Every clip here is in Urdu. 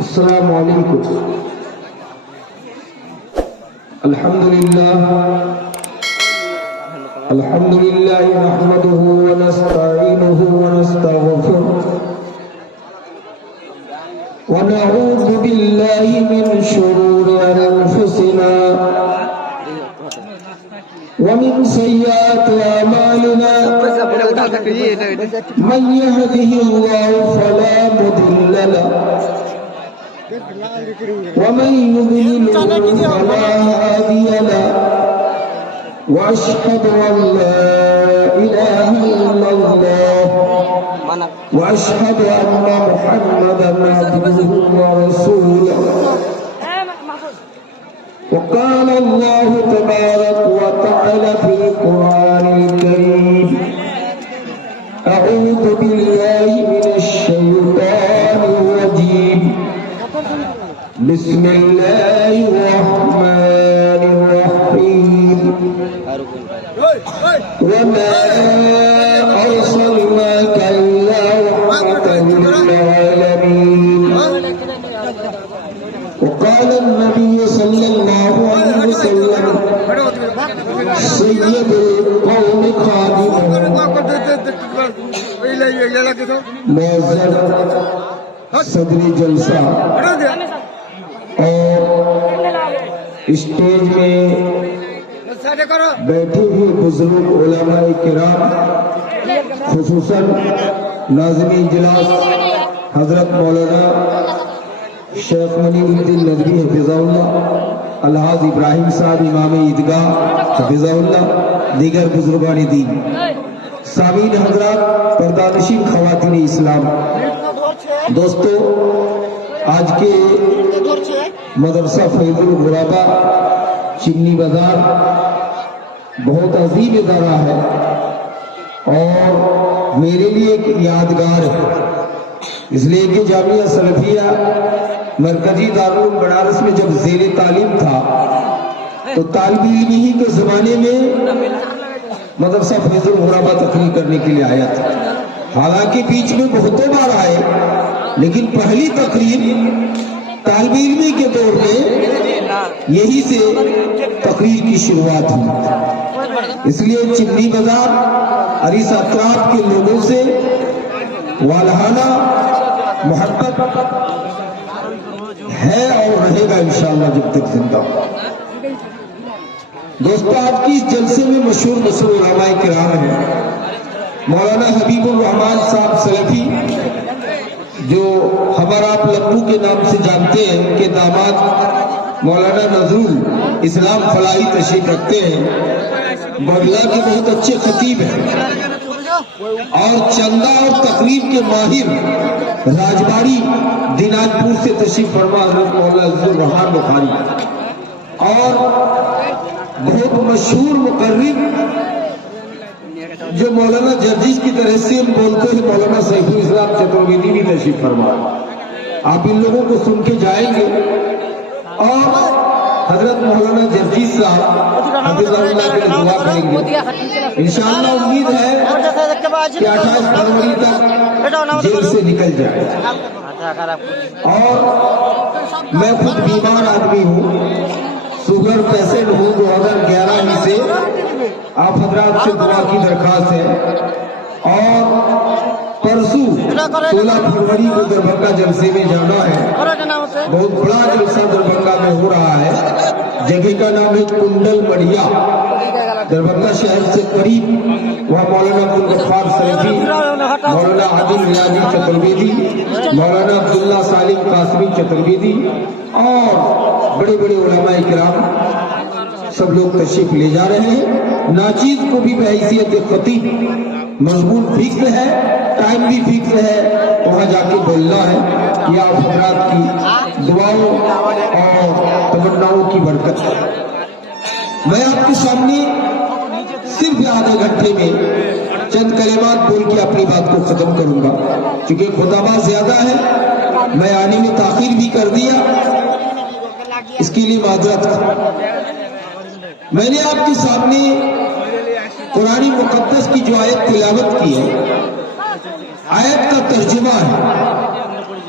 السلام علیکم. الحمد للہ نحمده ونستعینه ونستغفره ونعوذ باللہ من شرور انفسنا ومن سیئات اعمالنا من يهده الله فلا مضل له ومن يضلل فلا هادي له واشهد ان لا اله الا الله واشهد ان محمدا عبده ورسوله. وقال الله تبارك وتعالى في القرآن الكريم أعوذ بالله من الشيطان الرجيم بسم الله الرحمن الرحيم وما أرسلناك إلا رحمة للعالمين. وقال النبي صلى الله عليه وسلم سيد القوم خادمهم. معزز صدر جلسہ اور اسٹیج میں بیٹھے ہوئے بزرگ علماء کرام، خصوصاً ناظم اجلاس حضرت مولانا شیخ منیر الدین ندوی حفظہ اللہ، الحاظ ابراہیم صاحب امام عیدگاہ حفظہ اللہ، دیگر بزرگان دین، سامعین حضرات، پردانشین خواتین اسلام، دوستو، آج کے مدرسہ فیض الغربا چمنی بازار بہت عظیم ادارہ ہے اور میرے لیے ایک یادگار ہے، اس لیے کہ جامعہ سلفیہ مرکزی دارالعلوم بنارس میں جب زیر تعلیم تھا تو طالب علم ہی کے زمانے میں مدرسہ فیض الغربا تقریر کرنے کے لیے آیا تھا. حالانکہ بیچ میں بہتوں بار آئے، لیکن پہلی تقریر طالب علمی کے دور میں یہی سے تقریر کی شروعات ہوئی. اس لیے چمنی بازار اور اس اطراف کے لوگوں سے والہانہ محبت ہے اور رہے گا انشاءاللہ جب تک زندہ ہو. دوستو، آج کی اس جلسے میں مشہور علماء کرام ہیں. مولانا حبیب الرحمان صاحب سلفی، جو ہمارا آپ لبو کے نام سے جانتے ہیں، ان کے داماد مولانا نظرول اسلام فلاحی تشریف رکھتے ہیں. بغلا کے بہت اچھے خطیب ہیں اور چندہ اور تقریر کے ماہر راجباری دیناجپور سے تشریف فرما حضرت مولانا عزیز الرحمان بخاری، اور بہت مشہور مقرر جو مولانا جرجیز کی طرح سے بولتے ہیں مولانا سیف الاسلام چترویدی بھی تشریف فرما. آپ ان لوگوں کو سن کے جائیں گے اور حضرت مولانا جرجیز صاحب حفظہ اللہ کے دعا کریں گے. انشاءاللہ امید ہے کہ 28 فروری تک جیل سے نکل جائے. اور میں خود بیمار آدمی ہوں، شوگر پیشنٹ ہوں. 2011 ہی سے آپ حضرات سے دعا کی درخواست ہے. اور پرسوں 16 فروری کو دربھنگہ جلسے میں جانا ہے. بہت بڑا جلسہ دربھنگہ میں ہو رہا ہے. جگہ کا نام ہے کنڈل مڑیا، دربھنگہ شہر سے قریب. وہاں مولانا عبدالغفار سلفی، مولانا عادل ریاضی چترویدی، مولانا عبداللہ سالم قاسمی چترویدی اور بڑے بڑے علماء کرام سب لوگ تشریف لے جا رہے ہیں. ناچیز کو بھی بحیثیت خطیب مضمون فکس ہے، ٹائم بھی فکس ہے، وہاں جا کے بولنا ہے. یہ آپ حضرات کی دعاؤں اور تمناؤں کی برکت ہے. میں آپ کے سامنے صرف آدھے گھنٹے میں چند کلمات بول کے اپنی بات کو ختم کروں گا، چونکہ خطبہ زیادہ ہے. میں آنے میں تاخیر بھی کر دیا، اس کے لیے معذرت. میں نے آپ کے سامنے قرآن مقدس کی جو آیت تلاوت کی ہے آیت کا ترجمہ ہے۔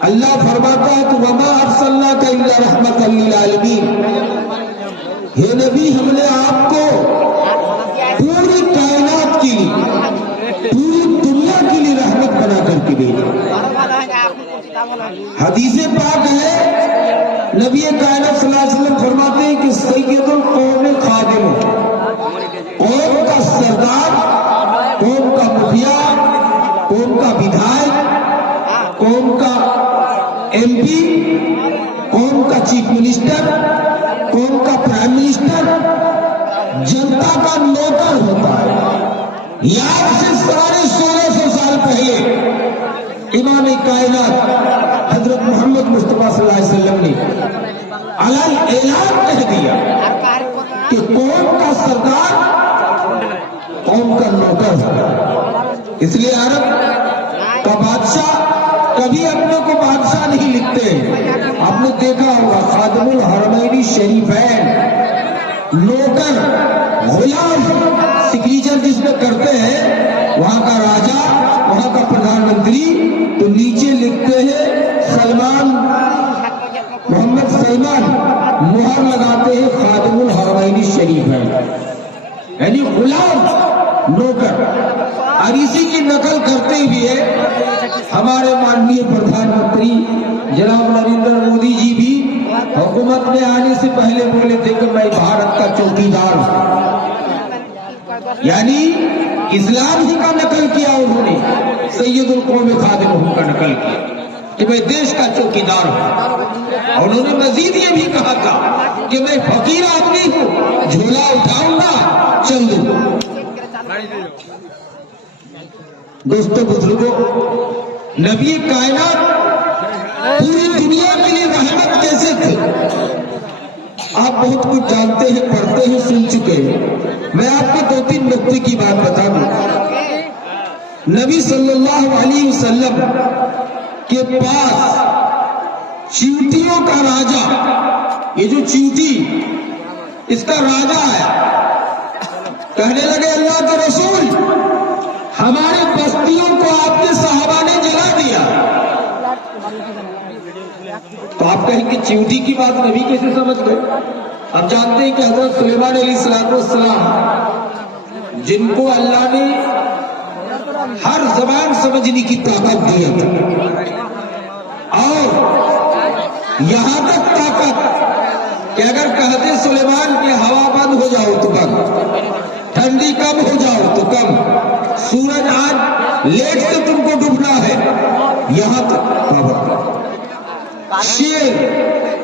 اللہ فرماتا ہے کہ وما ارسلناک الا رحمۃ للعالمین، ہے نبی ہم نے آپ کو پوری کائنات کی، پوری دنیا کے لیے رحمت بنا کر کے بھیجا۔ حدیث پاک ہے، نبی کائنات صلی اللہ علیہ وسلم فرماتے ہیں کہ سید القوم خادم، قوم کا سردار، قوم کا مکھیا، قوم کا ودھائک، قوم کا ایم پی، قوم کا چیف منسٹر، قوم کا پرائم منسٹر جنتا کا نوکر ہوتا ہے۔ یاد سے 1650 سال پہلے امام کائنات حضرت محمد مصطفیٰ صلی اللہ علیہ وسلم نے علن اعلان کہہ دیا کہ قوم کا سردار قوم کا نوکر ہے۔ اس لیے عرب کا بادشاہ کبھی اپنے کو بادشاہ نہیں لکھتے۔ آپ نے دیکھا ہوگا خادم الحرمین شریفین، نوکر، غلام، سگنیچر جس میں کرتے ہیں، وہاں کا راجا، وہاں کا پردھان منتری، تو نیچے لکھتے ہیں سلمان، محمد سلمان، مہر لگاتے ہیں خادم الحرمین شریفین، یعنی غلام، نوکر۔ اور اسی کی نقل کرتے ہوئے ہمارے ماننیہ پردھان منتری جناب نریندر مودی جی بھی حکومت میں آنے سے پہلے بولے تھے کہ میں بھارت کا چوکیدار ہوں، یعنی اسلام ہی کا نقل کیا انہوں نے، سید القوم خادم کا نقل کیا کہ میں دیش کا چوکیدار ہوں۔ اور انہوں نے مزید یہ بھی کہا تھا کہ میں فقیر آدمی ہوں، جھولا اٹھاؤں گا، چل دوں۔ دوستو بزرگوں، نبی کائنات پوری دنیا کے لیے رحمت کیسے تھے؟ آپ بہت کچھ جانتے ہیں، پڑھتے ہیں، سن چکے ہیں۔ میں آپ کو 2-3 نقطے کی بات بتا دوں۔ نبی صلی اللہ علیہ وسلم کے پاس چیونٹیوں کا راجا، یہ جو چیونٹی، اس کا راجا ہے، کہنے لگے اللہ کے رسول، ہمارے بستیوں کو آپ کے صحابہ نے جلا دیا۔ تو آپ کہیں کہ چیونٹی کی بات نبی کیسے سمجھ گئے؟ آپ جانتے ہیں کہ حضرت سلیمان علیہ السلام، جن کو اللہ نے ہر زبان سمجھنے کی طاقت دیا تھا، اور یہاں تک طاقت کہ اگر کہتے سلیمان کے ہوا بند ہو جاؤ تو بند، ٹھنڈی کم ہو جاؤ تو کم، سورج آج لیٹ سے تم کو ڈوبنا ہے، یہاں تک پابند۔ شیر،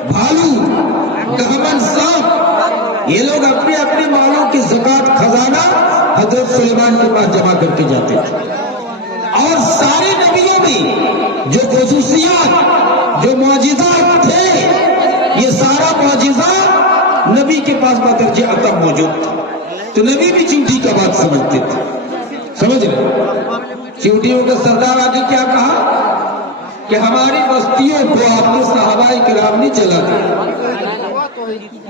بھالو، دہمن، سانپ، یہ لوگ اپنے اپنے مالوں کی زکات خزانہ حضرت سلیمان کے پاس جمع کر کے جاتے تھے۔ اور سارے نبیوں میں جو خصوصیات، جو معجزات تھے، یہ سارا معجزہ نبی کے پاس بدرجہ عطب موجود تھا۔ تو نبی بھی چیونٹی کا بات سمجھتے تھے، سمجھ رہے؟ چیونٹیوں کا سردار آگے کیا کہا کہ ہماری بستیوں کو آپ کے صحابہ کرام نے جلا دیا۔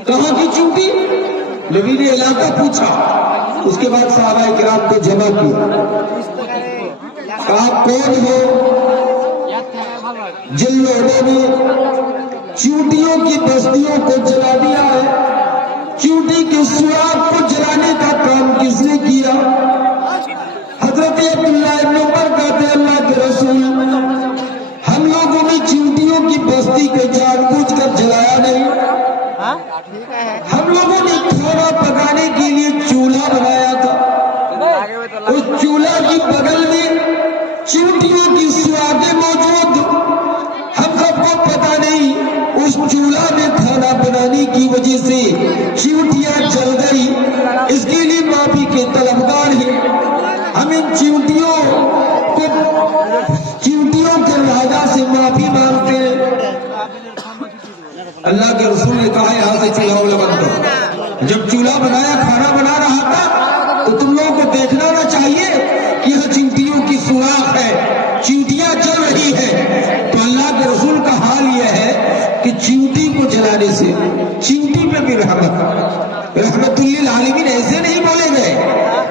کہاں کی چیونٹی؟ نبی نے علاقہ پوچھا، اس کے بعد صحابہ کرام کو جمع کیا۔ آپ کون ہو؟ جن لوگوں نے چیونٹیوں کی بستیوں کو جلا دیا ہے، چیونٹی کے سراغ کو جلانے کا کام کس نے کیا؟ حضرت عبداللہ ابن عمر کہتے ہیں اللہ کے رسول، ہم لوگوں نے چیونٹیوں کی بستی کو جان بوجھ کر جلایا نہیں، ہم لوگوں نے کھانا پکانے کے لیے چولہا بنایا تھا، اس چولہا کی بغل میں چیونٹیوں کی سراغیں موجود، ہم سب کو پتا نہیں، اس چولہا میں کھانا بنانے کی وجہ سے چیونٹیاں جل گئی، اس کے لیے معافی کے طلبگار ہیں۔ ہم ان چیونٹیوں کے راجا سے معافی مانگتے ہیں۔ اللہ کے رسول نے کہا یہاں سے چولہا بند کرو۔ جب چولہا بنایا، کھانا بنا رہا تھا، تو تم لوگوں کو دیکھنا نہ چاہیے کہ یہاں چیونٹیوں کی سوراخ ہے، چیونٹیاں جل رہی ہے۔ تو اللہ کے رسول کا حال یہ ہے کہ چیونٹی کو جلانے سے چیونٹی پہ بھی رحمت للعالمین ایسے نہیں بولے گئے،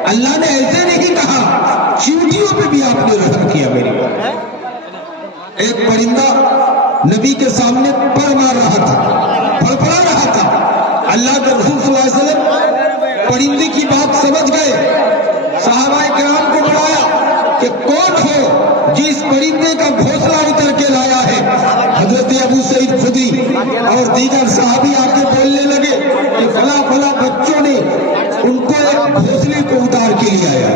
اللہ نے ایسے نہیں کہا، چیونٹیوں پہ بھی آپ نے رحم کیا۔ ایک پرندہ نبی کے سامنے پر مار رہا تھا، پھڑپڑا رہا تھا. اللہ کے رسول صلی اللہ علیہ وسلم پرندے کی بات سمجھ گئے. صحابہ کرام کو بڑھایا کہ کون ہو جس پرندے کا گھونسلہ اتر کے لایا ہے. حضرت ابو سعید خدری اور دیگر صحابی آ کے بولنے لگے کہ فلاں فلاں بچوں نے ان کو ایک گھونسلے کو اتار کے لے آیا،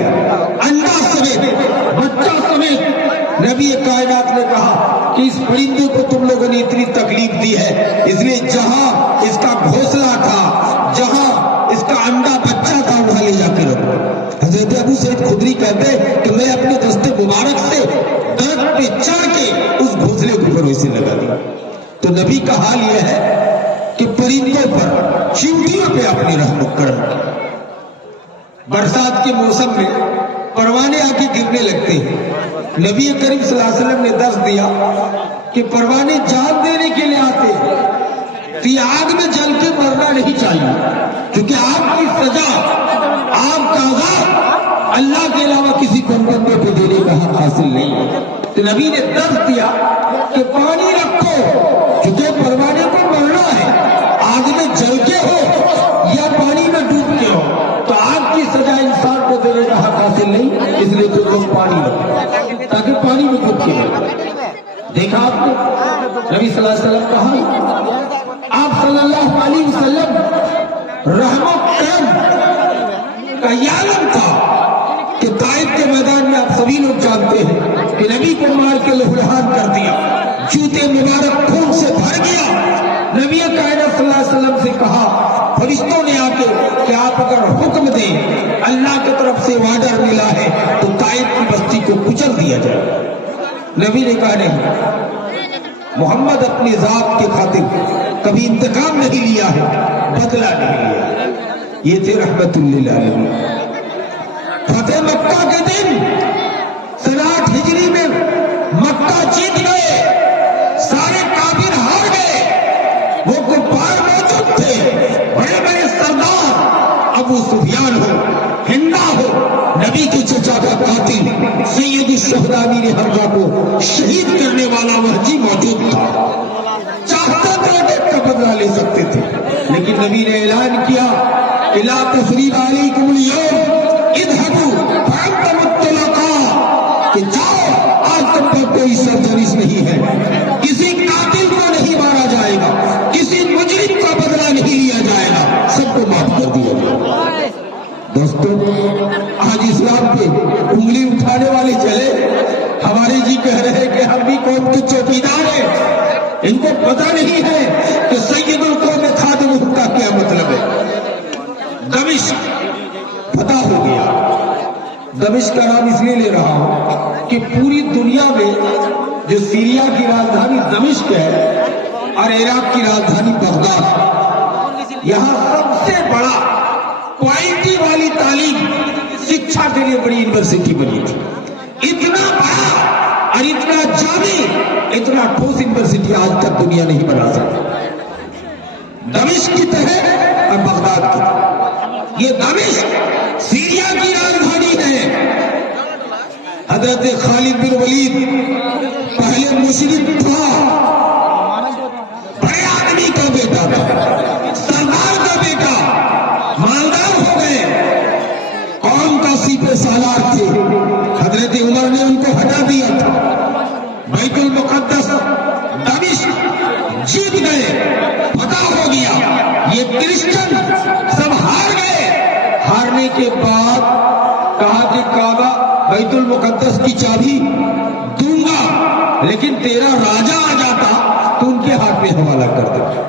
انڈا سمیت، بچہ سمیت. نبی کائنات نے کہا کہ اس پرندے کو تم لوگوں نے اتنی تکلیف دی ہے، اس لیے جہاں اس کا گھونسلہ تھا، جہاں اس کا انڈا بچہ تھا، وہاں لے جا کے رکھو. حضرت ابو سعید خدری کہتے کہ میں اپنے دست مبارک سے درخت پہ چڑھ کے اس گھونسلے کے اوپر ویسے لگا دیا. تو نبی کا حال یہ ہے کہ پرندوں پر، چیونٹیوں پہ اپنی رحم کرم. برسات کے موسم میں پروانے آ کے گرنے لگتے ہیں. نبی کریم صلی اللہ علیہ وسلم نے درس دیا کہ پروانے جان دینے کے لیے آتے ہیں تو یہ آگ میں جل کے مرنا نہیں چاہیے، کیونکہ آگ کی سزا، آگ کا عذاب اللہ کے علاوہ کسی بندے کو دینے کا حق حاصل نہیں ہے. تو نبی نے درس دیا کہ پانی رکھو، کیونکہ پروانے کو مرنا ہے، آگ میں جل کے ہو یا پانی میں ڈوب کے ہو، تو آگ کی سزا انسان کو دینے کا حق حاصل نہیں، اس لیے تو لوگ پانی رکھو تاکہ پانی میں ڈوب کے ہو. دیکھا آپ نے نبی صلی اللہ علیہ وسلم کہا، آپ صلی اللہ علیہ وسلم رحمت کرم کا یہ عالم تھا کہ طائف کے میدان میں آپ سبھی لوگ جانتے ہیں کہ نبی کو مار کے لہولہان کر دیا، جوتے مبارک خون سے بھر گیا. نبی کائنات صلی اللہ علیہ وسلم سے کہا، فرشتوں نے آ کے کہ آپ اگر حکم دیں، اللہ کی طرف سے وعدہ ملا ہے تو طائف کی بستی کو کچل دیا جائے. نبی نے کہا نہیں، محمد اپنی ذات کی خاطر کبھی انتقام نہیں لیا ہے، بدلہ نہیں لیا. یہ تھے رحمت للعالمین. فتح مکہ کے دن 8 ہجری میں مکہ جیت گئے، سارے کافر ہار گئے. وہ کفار موجود تھے، بڑے بڑے سردار، ابو سفیان ہو، ہندا ہو، نبی کے چچا کا قاتل سید الشہداء امیر حمزہ کو شہید کرنے والا وحجی موجود تھا. چاہتے تھے کا بدلہ لے سکتے تھے، لیکن نبی نے اعلان کیا کہ لا تثریب علیکم اليوم اذهبوا فانتم الطلقاء، کہ جاؤ، آج تم پر کوئی سرزنش نہیں ہے، کسی قاتل کو نہیں مارا جائے گا، کسی مجرم کا بدلہ نہیں لیا جائے گا، سب کو معاف کر دیا جائے گا. دوستو، آج اسلام پہ انگلی اٹھانے والے چلے، ہمارے جی کہہ رہے کہ ہم بھی قوم کے چوکیدار ہیں. ان کو پتہ نہیں ہے کہ سید القوم خادم کا کیا مطلب ہے. دمشق پتہ ہو گیا. دمشق کا نام اس لیے لے رہا ہوں کہ پوری دنیا میں جو سیریا کی راجدھانی دمشق ہے اور عراق کی راجدھانی بغداد، یہاں سب سے بڑا کوالٹی والی تعلیم، شکشا کے لیے بڑی یونیورسٹی بنی تھی. اتنا بڑا اور اتنا جامع، اتنا ٹھوس یونیورسٹی آج تک دنیا نہیں بنا سکتی. دمشق کی تحت اور بغداد کی. یہ دمشق سیریا کی راجدھانی ہے. حضرت خالد بن ولید پہلے مشرک تھا، بڑے آدمی کا بیٹا تھا، سردار کا بیٹا، مالدار ہو گئے، قوم کا سپہ سالار تھے. حضرت عمر نے ان کو ہٹا دیا تھا. بیت المقدس دمشق جیت گئے، پتہ ہو گیا یہ کرسچن سب ہار گئے. ہارنے کے بعد کہا کہ کعبہ بیت المقدس کی چابی دوں گا، لیکن تیرا راجا آ جاتا تو ان کے ہاتھ میں حوالہ کر دیتا.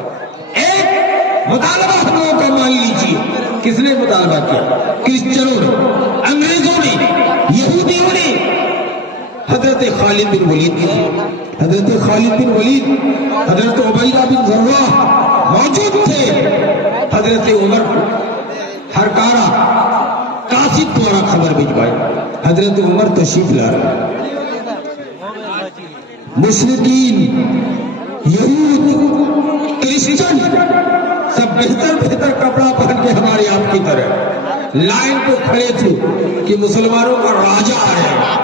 ایک مطالبہ ہم لوگوں کا مان لیجیے. کس نے مطالبہ کیا؟ کرسچنوں نے، انگریزوں نے، یہودیوں نے. حضرت خالد بن ولید کی. حضرت خالد بن ولید، حضرت عبیدہ بن ذرواح موجود تھے. حضرت عمر ہرکارا قاصد دوارا خبر بھجوائی. حضرت عمر تشریف لا رہے. مشرکین، یہود، کرسچن سب بہتر کپڑا پہن کے ہمارے آپ کی طرح لائن پہ کھڑے تھے کہ مسلمانوں کا راجا آ رہا ہے.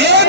1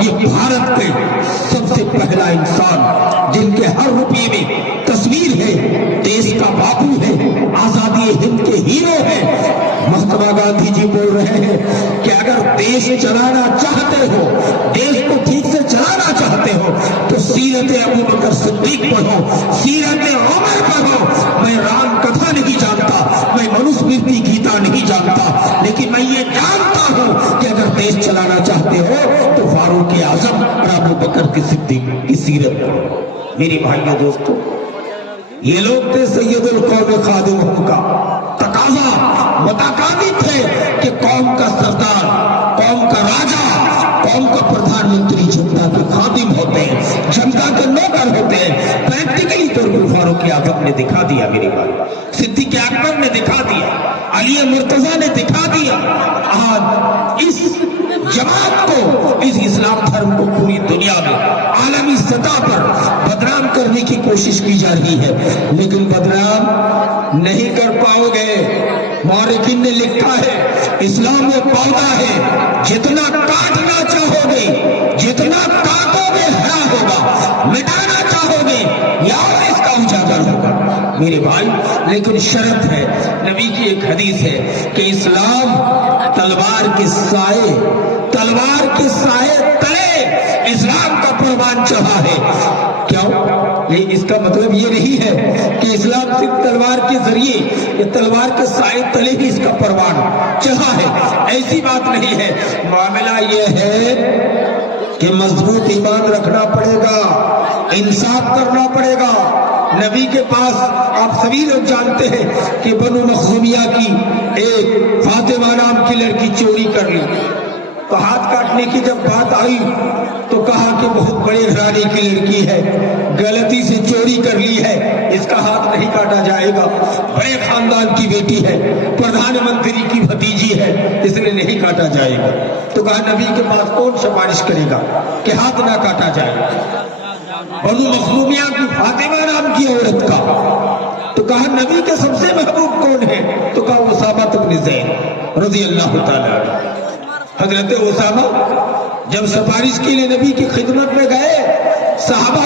یہ بھارت کے سب سے پہلا انسان جن کے ہر روپیے میں تصویر ہے، دیش کا باپو ہے، آزادی ہند کے ہیرو ہے۔ مہاتما گاندھی جی بول رہے ہیں کہ اگر دیش چلانا چاہتے ہو، دیش کو ٹھیک سے چلانا چاہتے ہو تو سیرت ابو بکر صدیق پڑھو، سیرت عمر پڑھو۔ میں رام کتھا نہیں جانتا، میں منوسمرتی گیتا نہیں جانتا، لیکن میں یہ جانتا ہوں کہ اگر دیش چلانا چاہتے ہو تو فاروق اعظم اور ابو بکر کی صدیق کی سیرت پڑھو۔ میری بھائیو دوستو، یہ لوگ تھے سید القوم خادمہم کا تقاضا، متقاضی تھے کہ قوم کا سردار، قوم کا راجا، قوم کا پردھان منتری جنتا کے خادم ہوتے ہیں، جنتا کے نوکر ہوتے ہیں۔ پریکٹیکلی طور پر فاروق اعظم نے دکھا دیا، میری بات صدیق اکبر نے دکھا دیا، علی مرتضیٰ نے دکھا دیا۔ آج اس جماعت کو، اس اسلام دھرم کو پوری دنیا میں عالمی سطح پر بدنام کرنے کی کوشش کی جا رہی ہے، لیکن بدنام نہیں کر پاؤ گے۔ مورخین نے لکھا ہے اسلام وہ پودا ہے، جتنا کاٹنا چاہو گے، جتنا کاٹو گے ہرا ہوگا، مٹانا چاہو گے یا اس کا اجاگر ہوگا۔ میرے بھائی، لیکن شرط ہے، نبی کی ایک حدیث ہے کہ اسلام تلوار کے سائے تلے اسلام کا پروان چڑھا ہے۔ کیوں؟ یہ اس کا مطلب یہ نہیں ہے کہ اسلام صرف تلوار کے ذریعے یا تلوار کے سائے تلے ہی اس کا پروان چڑھا ہے، ایسی بات نہیں ہے۔ معاملہ یہ ہے کہ مضبوط ایمان رکھنا پڑے گا، انصاف کرنا پڑے گا۔ نبی کے پاس آپ سبھی لوگ جانتے ہیں کہ بنو مخزومیہ کی ایک فاطمہ نام کی لڑکی چوری کر لی، تو ہاتھ کاٹنے کی جب بات آئی تو کہا کہ بہت بڑے گھرانے کی لڑکی ہے، غلطی سے چوری کر لی ہے، اس کا ہاتھ نہیں کاٹا جائے گا، بڑے خاندان کی بیٹی ہے، پردھان منتری کی بھتیجی ہے، اس لیے نہیں کاٹا جائے گا۔ تو کہا نبی کے پاس کون سفارش کرے گا کہ ہاتھ نہ کاٹا جائے؟ بنو مخزومیہ کی فاطمہ نام کی عورت کا۔ تو کہا نبی کے سب سے محبوب کون ہے؟ تو کہا اسامہ بن زید رضی اللہ تعالی عنہ۔ حضرت اسامہ جب سفارش کے لیے نبی کی خدمت میں گئے، صحابہ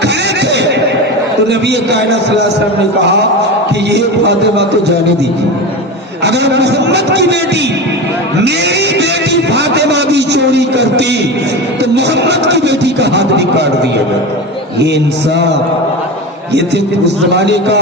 کھڑے تھے، تو نبی کائنات صلی اللہ علیہ وسلم نے کہا کہ یہ فاطمہ تو جانے دیجیے، اگر محمد کی بیٹی، میری بیٹی فاطمہ بھی چوری کرتی تو محمد کی بیٹی کا ہاتھ بھی کاٹ دیا جاتا۔ یہ انصاف، یہ تھے اس زمانے کا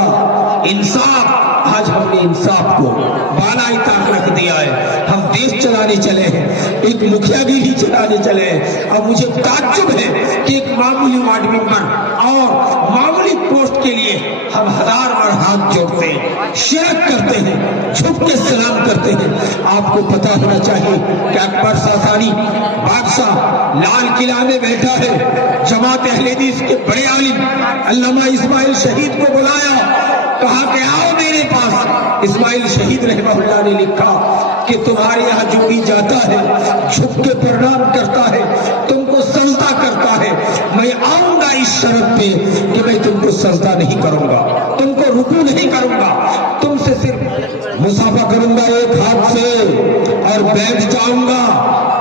انصاف۔ آج ہم نے انصاف کو بالائے طاق رکھ دیا ہے، ہم دیش چلانے چلے ہیں، ایک مکھیا گیری چلانے چلے ہیں۔ اب مجھے تعجب ہے کہ ایک معمولی وارڈ ممبر اور معمولی پوسٹ کے لیے ہم ہزار بار ہاتھ جوڑتے ہیں، شرک کرتے ہیں، جھک کے سلام کرتے ہیں۔ آپ کو پتا ہونا چاہیے کہ اکبر ساسانی بادشاہ لال قلعہ میں بیٹھا ہے، جماعت اہل حدیث کے بڑے عالم علامہ اسماعیل شہید کو بلایا، کہا کہ آؤ میرے پاس۔ اسماعیل شہید رحمہ اللہ نے لکھا کہ تمہارے یہاں جو بھی جاتا ہے جھک کے پرنام کرتا ہے، تم کو سجدہ کرتا ہے، میں آؤں گا اس شرط پہ کہ میں تم کو سجدہ نہیں کروں گا، تم کو رکوع نہیں کروں گا، تم سے صرف مصافحہ کروں گا ایک ہاتھ سے اور بیٹھ جاؤں گا۔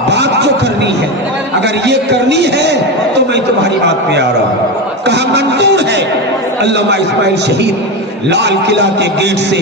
بات جو کرنی ہے، اگر یہ کرنی ہے تو میں تمہاری بات پہ آ رہا ہوں۔ کہا منظور ہے۔ علامہ اسماعیل شہید لال قلعہ کے گیٹ سے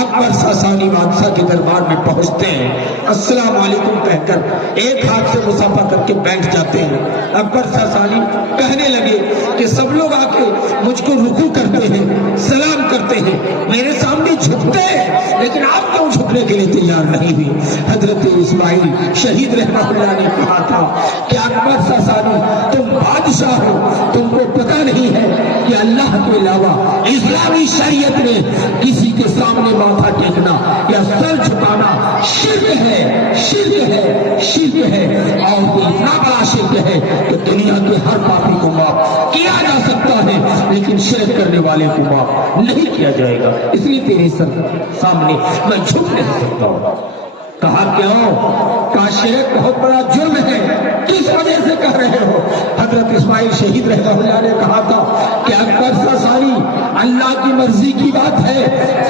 اکبر ساسانی بادشاہ کے دربار میں پہنچتے ہیں، السلام علیکم کہہ کر ایک ہاتھ سے مصافحہ کر کے بیٹھ جاتے ہیں۔ اکبر ساسانی کہنے لگے کہ سب لوگ آ کے مجھ کو رکوع کرتے ہیں، سلام کرتے ہیں، میرے سامنے جھکتے ہیں، لیکن آپ کیوں جھکنے کے لیے تیار نہیں ہوئی؟ حضرت اسماعیل شہید رحمہ اللہ نے کہا تھا کہ اکبر ساسانی تم بادشاہ ہو، تم کو پتہ نہیں ہے کہ اللہ کے علاوہ اسلامی شریعت نے کسی کے سامنے ماتھا ٹیکنا یا سر جھکانا شرک ہے، شرک ہے، شرک ہے، اور یہ اتنا بڑا شرک ہے کہ دنیا کے ہر پاپی کو معاف کیا جا سکتا ہے، لیکن شرک کرنے والے کو معاف نہیں کیا جائے گا، اس لیے تیرے سر سامنے میں جھک نہیں سکتا ہوں۔ کہا کیوں؟ کہا شرک بہت بڑا جرم ہے، کس وجہ سے کہہ رہے ہو؟ حضرت اسماعیل شہید رحمہ اللہ نے کہا تھا کہ اکبر ساسانی اللہ کی مرضی کی بات ہے.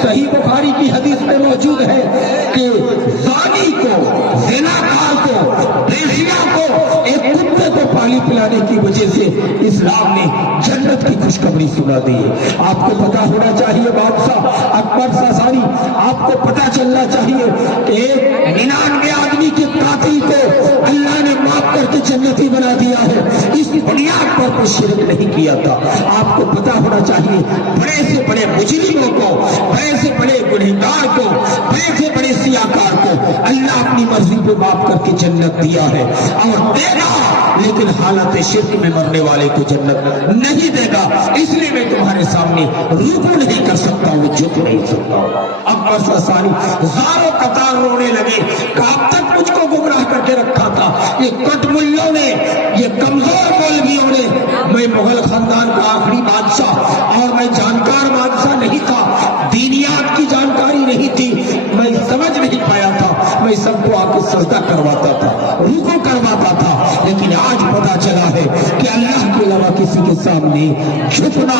صحیح بخاری کی حدیث میں موجود ہے کہ زانی کو، زناکار کو، بیشیا کو ایک کتے کو پانی پلانے کی وجہ سے اسلام نے جنت کی خوشخبری سنا دی ہے. آپ کو پتا ہونا چاہیے بادشاہ اکبر ساسانی، آپ کو پتا چلنا چاہیے کہ 99 آدمی کے قاتل کو اللہ نے معاف کر کے جنتی بنا دیا ہے. اس بنیاد پر کوئی شرک نہیں کیا تھا. آپ کو پتا ہونا چاہیے بڑے سے بڑے مجرموں کو، بڑے سے بڑے گنہگار کو، بڑے سے بڑے سیاکار کو اللہ اپنی مرضی پہ معاف کر کے جنت دیا ہے اور دے گا، لیکن حالت شرک میں مرنے والے کو جنت نہیں دے گا. اس لیے میں تمہارے سامنے رکوع نہیں کر سکتا ہوں، جھک نہیں سکتا ہوں. اکبر ساسانی زاروں قطار رونے لگے کہ اب تک مجھ کو گمراہ کر کے رکھا تھا یہ کٹ ملوں نے، یہ کمزور مولویوں نے. میں مغل خاندان کا آخری بادشاہ اور میں جانکار بادشاہ نہیں تھا، دینیات کی جانکاری نہیں تھی، میں سمجھ نہیں پایا تھا. میں سب کو آ کے سجدہ کرواتا تھا، رکوع کرواتا تھا. لیکن آج پتا چلا ہے کہ اللہ کے علاوہ کسی کے سامنے جھکنا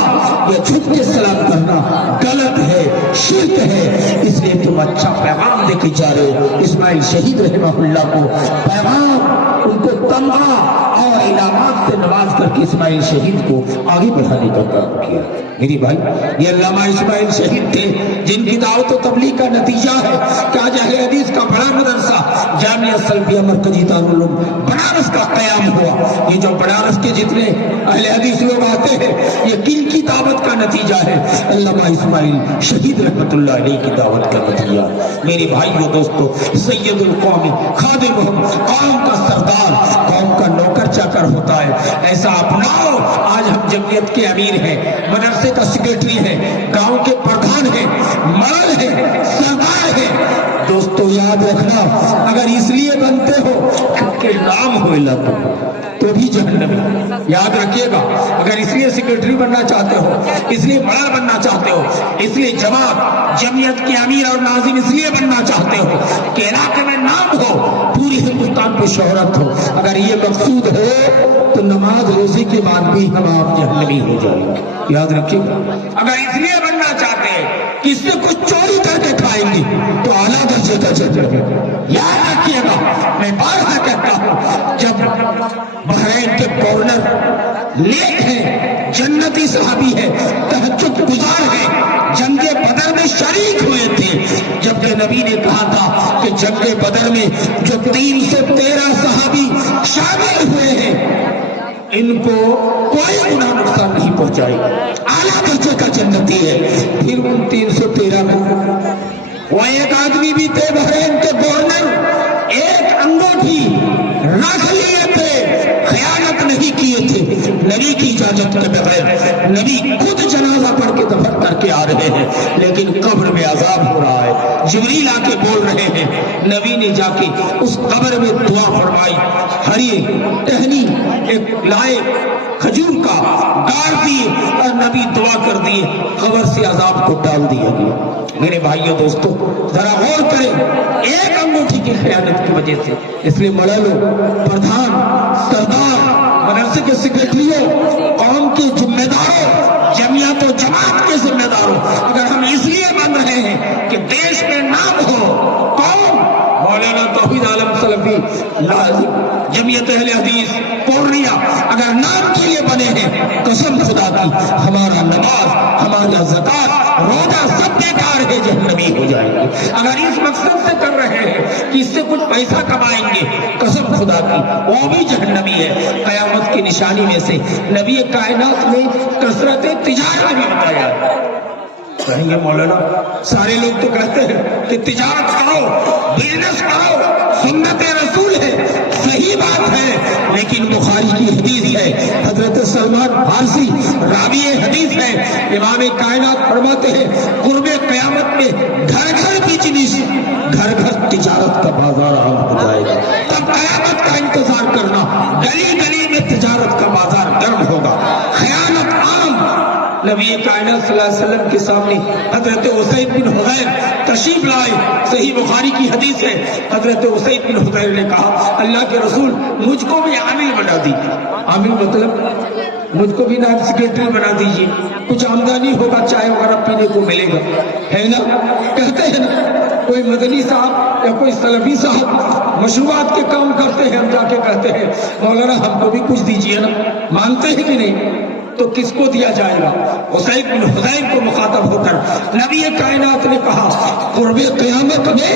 یا جھک کے سلام کرنا غلط ہے، شرک ہے. اس لیے تم اچھا پیغام دے کے جا رہے ہو. اسماعیل شہید رحمہ اللہ کو پیغام، ان کو تمغہ اور انعامات سے نواز کر کے اسماعیل شہید کو آگے بڑھانے کا کام کیا. میری بھائی، یہ علامہ اسماعیل شہید تھے جن کی دعوت و تبلیغ کا نتیجہ ہے کہ آج اہل حدیث کا بڑا مدرسہ جامعہ سلفیہ مرکزی دارالعلوم بنارس کا قیام ہوا. یہ جو بنارس کے جتنے اہل حدیث لوگ آتے ہیں یہ کن کی دعوت کا نتیجہ ہے؟ علامہ اسماعیل شہید رحمت اللہ علیہ کی دعوت کا نتیجہ. میری بھائیو دوستو، سید القوم خادم قوم کا سردار، قوم کا نوکر چاکر ہوتا ہے. ایسا اپناؤ. آج ہم جمعیت کے امیر ہیں، مدرسے کا سیکرٹری ہے، گاؤں کے پردھان ہیں، مرل ہے، سردار ہے. دوستو یاد رکھنا، اگر اس لیے بنتے ہو کہ نام ہو اللہ تو بھی جہنمی. یاد رکھیے گا، اگر اس لیے سیکرٹری بننا چاہتے ہو، اس لیے بڑا بننا چاہتے ہو، اس لیے جماعت جمعیت کے امیر اور ناظم اس لیے بننا چاہتے ہو کہ علاقے میں نام ہو، پوری ہندوستان پہ شہرت ہو، اگر یہ مقصود ہے تو نماز روزے کے بعد بھی ہم آپ جہنمی ہو جائیں گے. یاد رکھیے گا. اگر اس لیے بننا چاہتے ہیں کہ اس سے کچھ چوری کر کے کھائیں گے تو اعلیٰ درجے کا جہنمی. یاد رکھیے گا، میں بارہا کہتا ہوں، جب بحرین کے گورنر نیک ہیں، جنتی صحابی ہے، تہجد گزار ہے، جنگ بدر میں شریک ہوئے تھے، جبکہ نبی نے کہا تھا کہ جنگ بدر میں جو 313 صحابی شامل ہوئے ہیں ان کو کوئی گناہ نقصان نہیں پہنچائے گا، اعلیٰ درجے کا جنتی ہے. پھر ان 313 میں وہ ایک آدمی بھی تھے بحرین کے گورنر، ایک انگوٹھی رکھ لیے تھے، خیانت نہیں کیے تھے. نبی کی اجازت کے بغیر نبی خود جنازہ پڑھ کے دفن کر کے آ رہے ہیں، لیکن قبر میں عذاب ہو رہا ہے. جبریل آ کے بول رہے ہیں. نبی نے جا کے اس قبر میں دعا فرمائی، ہری ٹہنی ایک لائے کھجور کا گاڑ دیے اور نبی دعا کر دیے، قبر سے عذاب کو ڈال دیا گیا. میرے بھائیو دوستو، ذرا غور کریں، ایک انگوٹھی کی خیانت کی وجہ سے. اس لیے ملالو، پردھان، سردار، مدرسے کے سیکرٹریوں، قوم کے ذمہ داروں، جمعیت و جماعت کے ذمہ داروں، اگر ہم اس لیے بن رہے ہیں کہ دیش میں نام ہو، قوم مولانا توحید عالم سلفی لازم جمعیت اہل حدیث پورنیہ اگر نام کے لیے بنے ہیں، قسم خدا کی ہمارا نماز، ہمارا زکات، روزہ سب بیکار ہے، جہنمی ہو جائیں گے. اگر اس مقصد سے کر رہے ہیں کہ اس سے کچھ پیسہ کمائیں گے، قسم خدا کی وہ بھی جہنمی ہے. قیامت کی نشانی میں سے نبی کائنات میں کثرت تجارت بھی بتایا. کہیں گے مولانا سارے لوگ تو کہتے ہیں کہ تجارت کرو، بزنس کرو، سنت رسول ہے، صحیح بات ہے، لیکن بخاری کی حدیث ہے، حضرت سلمان فارسی راوی حدیث ہے، امام کائنات فرماتے ہیں قرب قیامت میں گھر گھر بزنس، گھر گھر تجارت کا بازار عام ہو جائے گا. تب قیامت کا انتظار کرنا، گلی گلی میں تجارت کا بازار گرم ہوگا، خیانت عام. نبی کائنات صلی اللہ علیہ وسلم کے سامنے حضرت اسید بن حضیر تشریف لائے، صحیح بخاری کی حدیث ہے. حضرت اسید بن حضیر نے کہا اللہ کے رسول مجھ کو بھی عامل بنا دیجیے. عامل مطلب مجھ کو بھی نائب سیکرٹری بنا دیجیے. کچھ آمدنی ہوگا، چائے وغیرہ پینے کو ملے گا، ہے نا؟ کہتے ہیں نا کوئی مدنی صاحب یا کوئی سلفی صاحب مشروبات کے کام کرتے ہیں، ہم جا کے کہتے ہیں مولانا ہم کو بھی کچھ دیجیے نا، مانتے ہیں کہ نہیں؟ تو کس کو دیا جائے گا؟ اسید بن حضیر کو مخاطب ہو کر نبی کائنات نے کہا قرب قیامت میں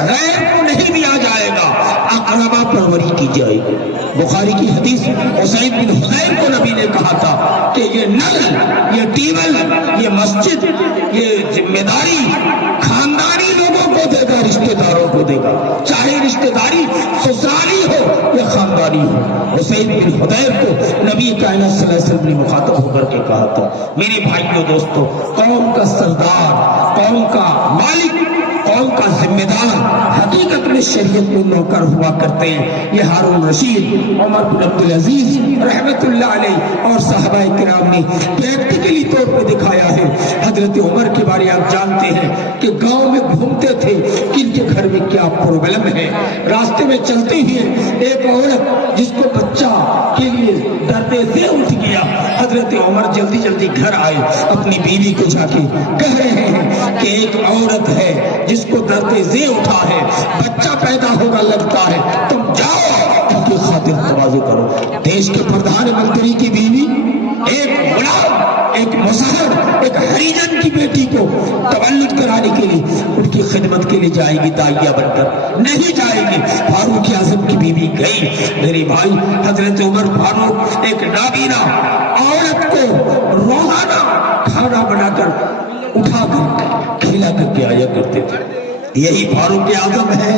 غیر کو نہیں دیا جائے گا، اقربا پروری کی جائے گی۔ بخاری کی حدیث، اسید بن حضیر کو نبی نے کہا تھا کہ یہ نل، یہ ٹیبل، یہ مسجد، یہ ذمہ داری خاندانی لوگوں کو دے گا، رشتہ داروں کو دے گا، چاہے رشتہ داری سسرالی ہو یا خاندانی ہو۔ اسید بن حضیر کو نبی کائنات صلی اللہ علیہ وسلم نے مخاطب ہو کر کے کہا تھا۔ میرے بھائیو دوستو، قوم کا سردار، قوم کا مالک، قوم کا ذمہ دار حقیقت میں شریعت میں نوکر ہوا کرتے ہیں۔ یہ ہارون رشید، عمر بن عبدالعزیز رحمت اللہ علیہ اور صحابہ کرام نے پریکٹیکلی طور پہ دکھایا ہے۔ حضرت عمر کے بارے آپ جانتے ہیں کہ گاؤں میں گھومتے تھے، کن کے گھر میں کیا پرابلم ہے۔ راستے میں چلتے ہوئے ایک عورت جس کو بچہ کے لیے درد سے اٹھ گیا، حضرت عمر جلدی جلدی گھر آئے، اپنی بیوی کو جا کے کہہ رہے ہیں کہ ایک عورت ہے جس کو درد زے اٹھا ہے، بچہ پیدا ہوگا لگتا ہے، تم جاؤ ان کی خاطر تواضع کرو۔ دیش کے پردھان منتری کی بیوی ایک غلام، ایک مسافر، ایک ہریجن کی بیٹی کو تولد کرانے کے لیے ان کی خدمت کے لیے جائے گی داعیہ بن کر؟ نہیں جائے گی۔ فاروق اعظم کی بیوی گئی۔ میرے بھائی، حضرت عمر فاروق ایک نابینا عورت کو روزانہ کھانا بنا کر اٹھا کر کھلا کر کے آیا کرتے تھے۔ یہی فاروق اعظم ہے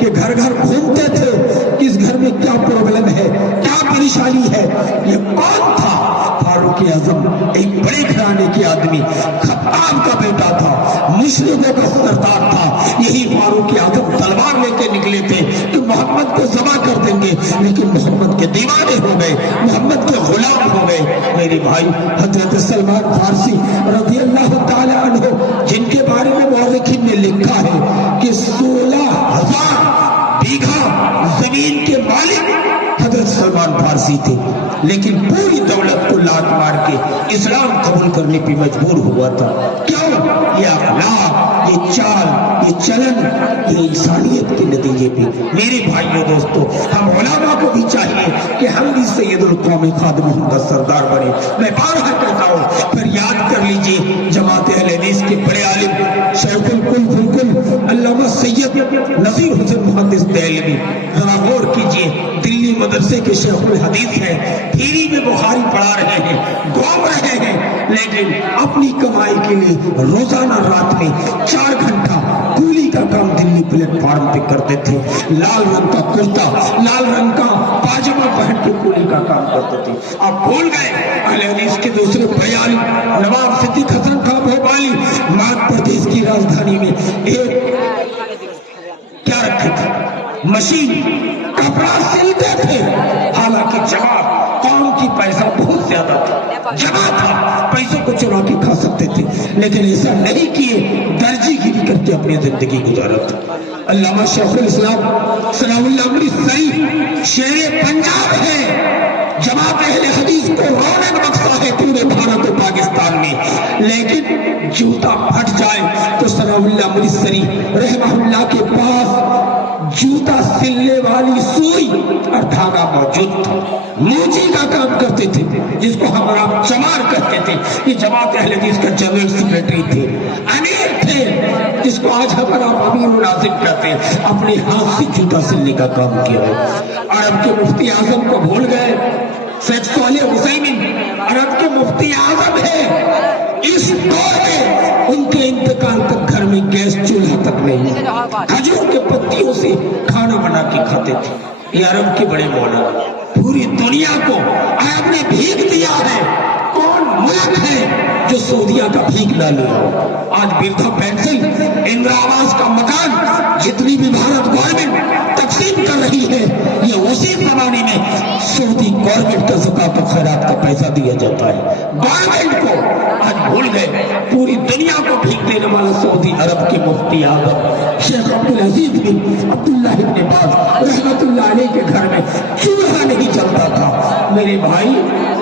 کہ گھر گھر گھومتے تھے، کس گھر میں کیا پرابلم ہے، کیا پریشانی ہے۔ یہ کون تھا؟ فاروق اعظم ایک بڑے گھرانے کے آدمی، خطاب کا بیٹا تھا، مشرقوں کا سردار تھا۔ یہی فاروق اعظم تلوار لے کے نکلے تھے کہ محمد کو ذبح کر دیں گے، لیکن محمد کے دیوانے ہو گئے، محمد کے غلام ہو گئے۔ میرے بھائی، حضرت سلمان فارسی رضی اللہ تعالی عنہ، جن کے بارے میں مورخین نے لکھا ہے کہ 16,000 بیگھا زمین کے مالک حضرت سلمان فارسی تھے، لیکن پوری دولت کو لات مار کے اسلام قبول کرنے پہ مجبور ہوا تھا۔ کیوں؟ یہ اخلاق، یہ چال، یہ چلن، یہ انسانیت کے نتیجے پہ۔ میرے بھائیوں دوستو، ہم علماء کو بھی چاہیے کہ ہم بھی سید القوم خادمہم کا سردار بنے۔ میں بارہا کہتا ہوں، پھر یاد کر لیجئے جماعت اہل حدیث کے بڑے عالم شیخ الکل بالکل علامہ سید نذیر حسین محدث دہلوی، ذرا غور کیجئے، دلی مدرسے کے شیخ الحدیث ہیں، پھیری میں بخاری پڑھا رہے ہیں، گھوم رہے ہیں، لیکن اپنی کمائی کے لیے روزانہ رات میں 4 گھنٹہ کولی کا کام دلی پلیٹ فارم پہ کرتے تھے۔ لال رنگ کا کرتا، لال رنگ کا پاجامہ پہن کے کولی کا کام کرتے تھے۔ آپ بھول گئے اہل حدیث کے دوسرے بڑے عالم نواب صدیق حسن خان بھوپالی مدھیہ پردیش کی راجدھانی میں ایک کیا رکھے تھے؟ مشین، کپڑا سلتے تھے۔ حالانکہ جماعت قوم کی پیسہ بہت زیادہ تھا، جمع تھا، پیسوں کو چرا کے کھا سکتے تھے، لیکن ایسا نہیں کیے، درجی گیری کر کے اپنی زندگی گزارا تھا۔ علامہ شیخ الاسلام ثناء اللہ امرتسری شیر پنجاب ہے، جماعت اہل حدیث کو رونق بخشا ہے پورے بھارت و پاکستان میں، لیکن جوتا پھٹ جائے تو ثناء اللہ امرتسری رحمہ اللہ کے پاس جوتا سلنے والی سوئی اور دھاگا موجود تھا۔ موچی کا کام کرتے تھے، جس کو ہم آپ چمار کہتے تھے۔ یہ جماعت اہل حدیث کا جنرل سیکریٹری تھے، امیر تھے، جس کو آج ہم آپ امیر ناظم کہتے ہیں۔ اپنے ہاتھ سے جوتا سلنے کا کام کیا ہے۔ عرب کے مفتی اعظم کو بھول گئے، سید صالح حسینی عرب کے مفتی اعظم ہے۔ اس دور میں ان کے انتقال تک گھر میں گیس چولہا تک نہیں، کھجور کے پتیوں سے کھانا بنا کے کھاتے تھے۔ یہ عرب کے بڑے مولانا، پوری دنیا کو آپ نے بھیگ دیا ہے۔ کون ملک ہے جو سعودیہ کا بھیگ نہ لیا؟ آج بردھا پینشن، اندرا آواس کا مکان جتنی بھی بھارت گورنمنٹ تقسیم کر رہی ہے، یہ اسی زمانے میں سعودی گورنمنٹ کا زکات و خیرات کا پیسہ دیا جاتا ہے۔ گورنمنٹ کو آج بھول گئے۔ پوری دنیا کو بھیگ دینے والا سعودی عرب کے مفتی اعظم شیخ عبدالعزیز بن عبداللہ ابن باز رحمت اللہ علیہ کے گھر میں چولہا نہیں چلتا تھا۔ میرے بھائی،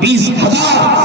20,000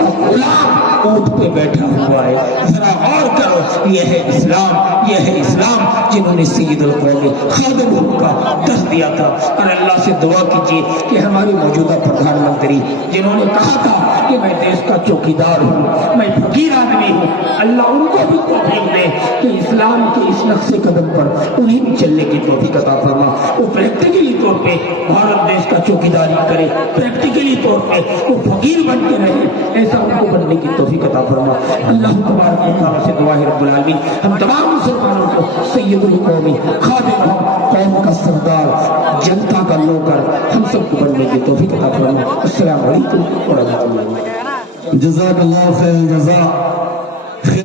اور غلام اونٹ پہ بیٹھا ہوا ہے. ذرا غور کرو، یہ ہے اسلام، یہ ہے اسلام جنہوں نے سید القوم خادم کا درس دیا تھا. اور اللہ سے دعا کیجیے کہ ہماری موجودہ پردھان منتری جنہوں نے کہا تھا کہ میں دیش کا چوکیدار ہوں، میں فقیر آدمی ہوں، اللہ ان کو بھی توفیق دے کہ اسلام کے اس نقش قدم پر انہیں بھی چلنے کی توفیق عطا فرما. وہ پریکٹیکلی طور پہ بھارت دیش کا چوکیداری کرے، پریکٹیکلی طور پہ وہ فقیر بن کے رہے، ایسا ان کو بننے کی توفیق عطا فرما. اللہ تبارک و تعالیٰ سے دعا ہے رب العالمین ہم تمام مسلمانوں کو سید القومی خادم قوم کا سردار جنتا کا نوکر ہم سب کو بننے کی توفیق عطا فرما. السلام علیکم ورحمۃ اللہ. جزاک اللہ خیر الجزاء.